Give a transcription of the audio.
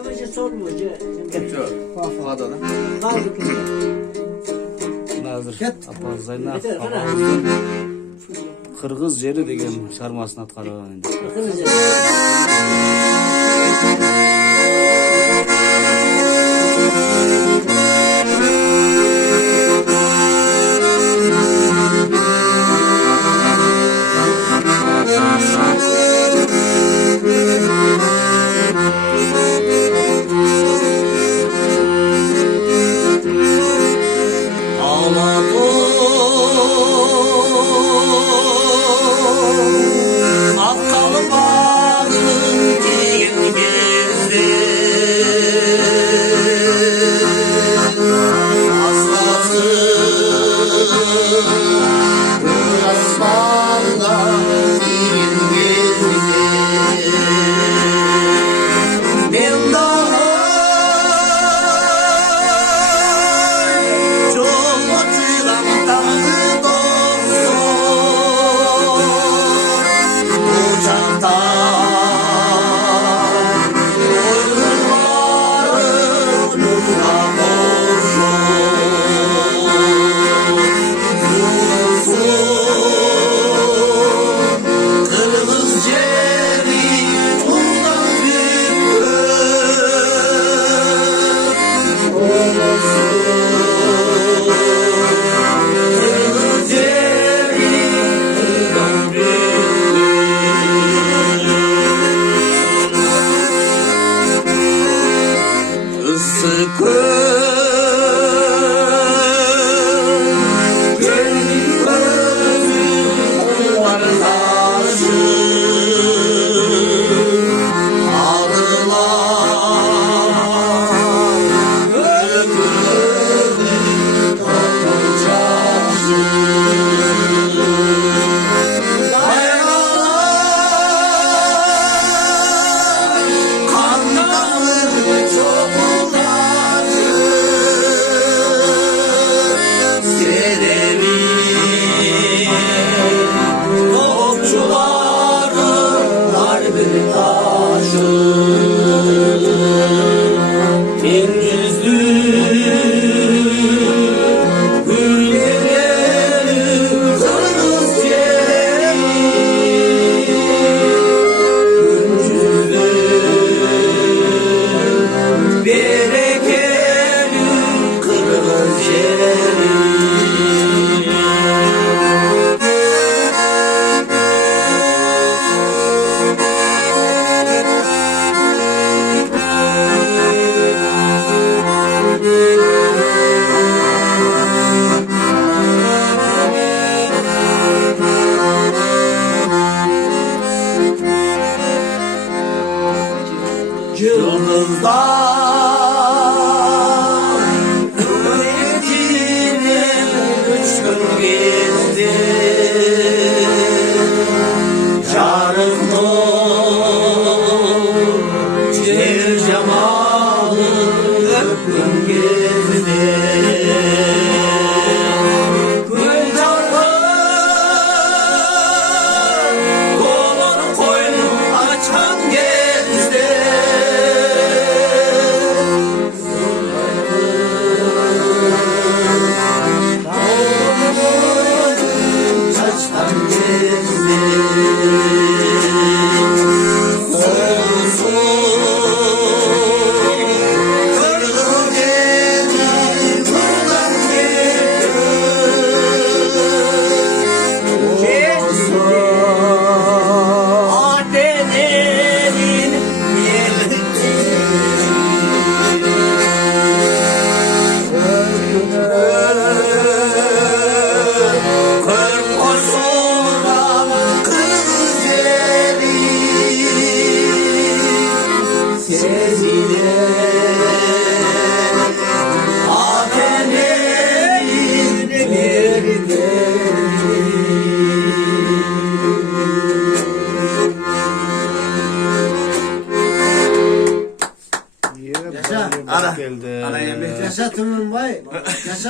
Ama sormuyor. Hadi lan. Kaldı kızı. Nazır Abbas Zaynab Yeter, ana. Kırgız jeri degan şarmasını atqargan endi. Bakınız. Akkalı bağın giyin gezdi. Aslası asmanda giyin gezdi. Ben daha çok oturam tanrı dostum. Yıldızlar kuvvetini 3 gün gezdi. Yarın nur ciğer cemalı 4 gün gezdi. Ana. Ana yemek. Yaşa Turun Bay. Yaşa.